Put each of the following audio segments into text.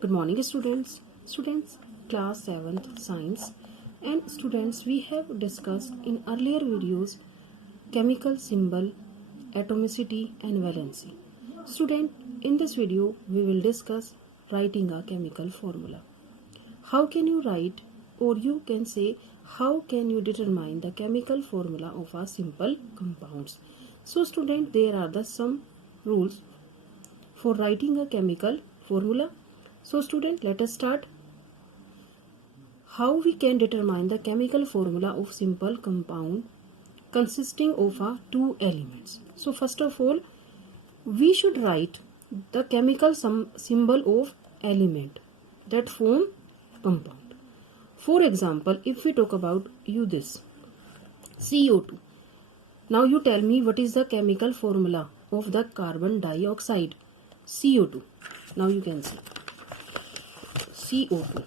Good morning, students. Students, class 7th science. And students, we have discussed in earlier videos chemical symbol, atomicity and valency. Student, in this video we will discuss writing a chemical formula. How can you write, or you can say how can you determine the chemical formula of a simple compounds? So student, there are some rules for writing a chemical formula. So student, let us start. How we can determine the chemical formula of simple compound consisting of two elements. So first of all, we should write the chemical symbol of element that form compound. For example, if we talk about this CO2. Now you tell me what is the chemical formula of the carbon dioxide, CO2. Now you can see CO2.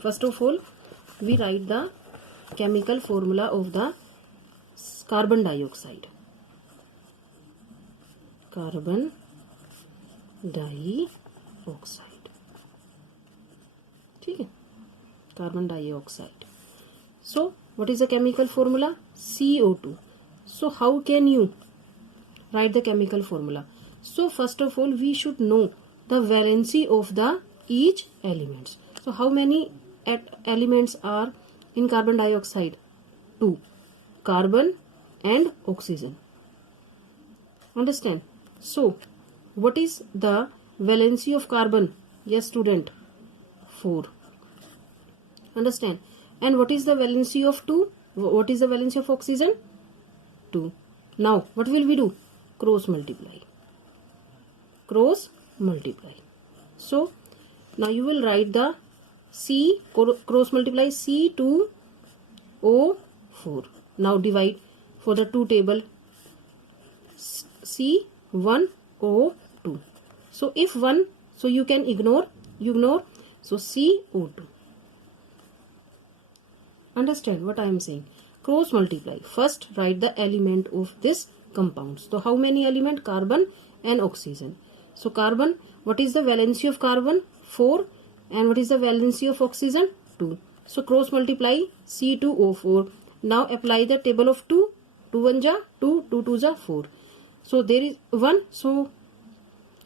First of all, we write the chemical formula of the carbon dioxide. Carbon dioxide. ठीक है, carbon dioxide. So, what is the chemical formula? CO2. So, how can you write the chemical formula? So, first of all, we should know the valency of the each elements. So, how many elements are in carbon dioxide? 2. Carbon and oxygen. Understand? So, what is the valency of carbon? Yes, student. 4. Understand? And what is the valency of 2? What is the valency of oxygen? 2. Now, what will we do? Cross multiply. Cross multiply. So, now you will write the C, cross multiply C2O4. Now divide for the 2 table C1O2. So if 1, so you can ignore, so CO2. Understand what I am saying? Cross multiply. First write the element of this compound. So how many element? Carbon and oxygen. So carbon, what is the valency of carbon? 4. And what is the valency of oxygen? 2. So cross multiply C2O4. Now apply the table of 2. 2 1 ja 2, 2 2 ja 4. So there is 1. So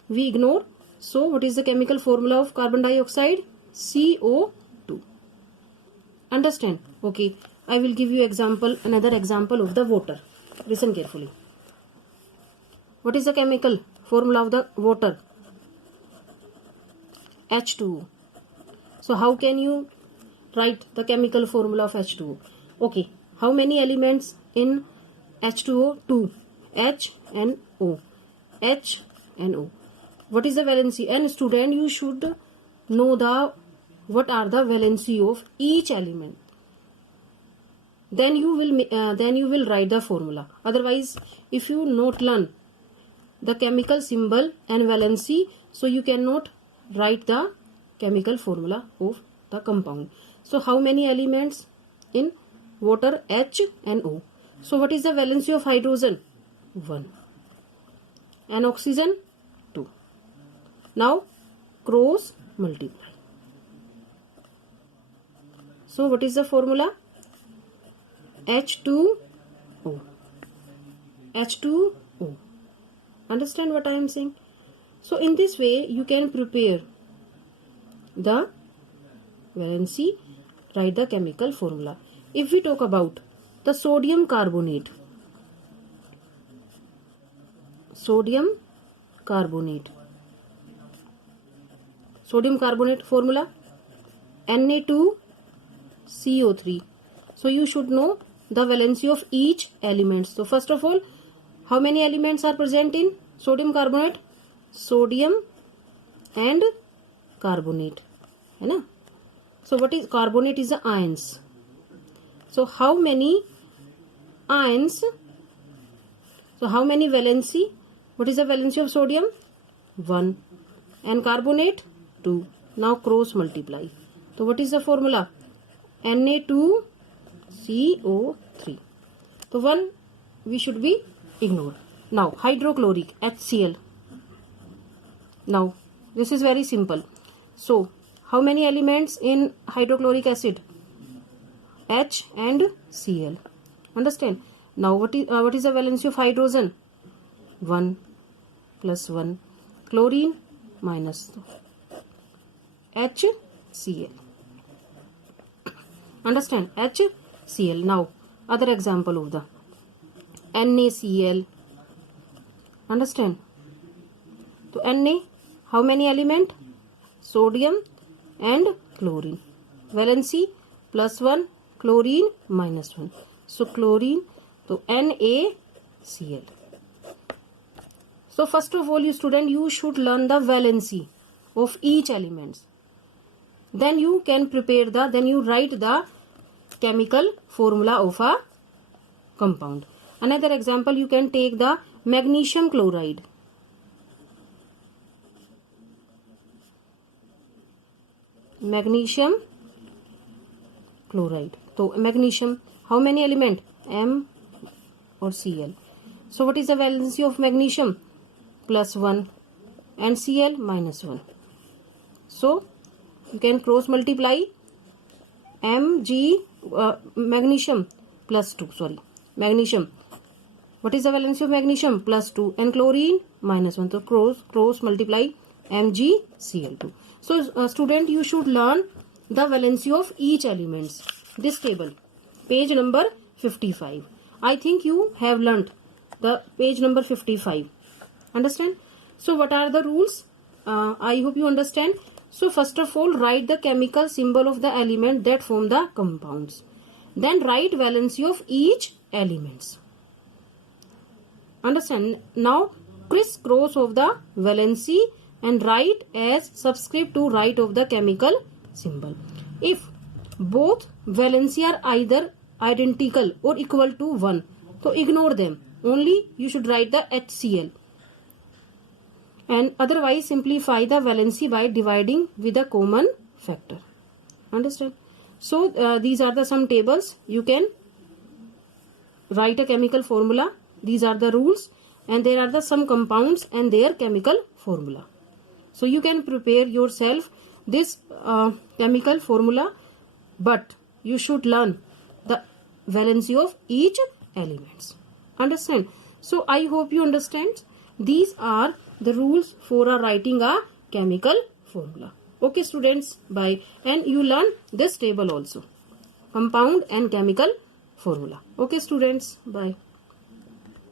we ignore. So what is the chemical formula of carbon dioxide? CO2. Understand? Okay. I will give you another example of the water. Listen carefully. What is the chemical formula of the water? H2O. So how can you write the chemical formula of H2O? Okay. How many elements in H2O? 2. H and O. H and O. What is the valency? And student, you should know what are the valency of each element. Then you will write the formula. Otherwise, if you not learn the chemical symbol and valency, so you cannot write the chemical formula of the compound. So how many elements in water? H and O. So what is the valency of hydrogen? 1. And oxygen? 2. Now cross multiply. So what is the formula? H2O. H2O. Understand what I am saying? So in this way you can prepare the valency, write the chemical formula. If we talk about the sodium carbonate. Sodium carbonate formula Na2CO3. So you should know the valency of each element. So first of all, how many elements are present in sodium carbonate? Sodium and carbonate. है ना? So what is carbonate? Is the ions. So how many ions? So how many valency? What is the valency of sodium? 1. And carbonate? 2. Now cross multiply. So what is the formula? Na2CO3. So 1 we should be ignore. Now hydrochloric HCl. Now this is very simple. So how many elements in hydrochloric acid? H and Cl. Understand? Now what is the valency of hydrogen? 1 plus 1. Chlorine minus HCl. Understand? HCl. Now other example of the NaCl. Understand? So Na, how many element? Sodium and chlorine. Valency +1, chlorine -1. So chlorine, so NaCl. So first of all, you should learn the valency of each element. Then you can then you write the chemical formula of a compound. Another example, you can take the magnesium chloride. Magnesium chloride. So magnesium, how many element? M or Cl. So what is the valency of magnesium? +1 and Cl -1. So you can cross multiply magnesium +2. Sorry, magnesium. What is the valency of magnesium? +2 and chlorine -1. So cross multiply MgCl2. So student, you should learn the valency of each elements. This table, page number 55. I think you have learnt the page number 55. Understand? So what are the rules? I hope you understand. So first of all, write the chemical symbol of the element that form the compounds. Then write valency of each elements. Understand? Now crisscross of the valency and write as subscript to right of the chemical symbol. If both valency are either identical or equal to 1, so ignore them. Only you should write the HCl. And otherwise simplify the valency by dividing with a common factor. Understand? So these are the some tables. You can write a chemical formula. These are the rules, and there are the some compounds and their chemical formula. So you can prepare yourself this chemical formula, but you should learn the valency of each elements. Understand? So I hope you understand. These are the rules for writing a chemical formula. Okay students, bye. And you learn this table also, compound and chemical formula. Okay students, bye.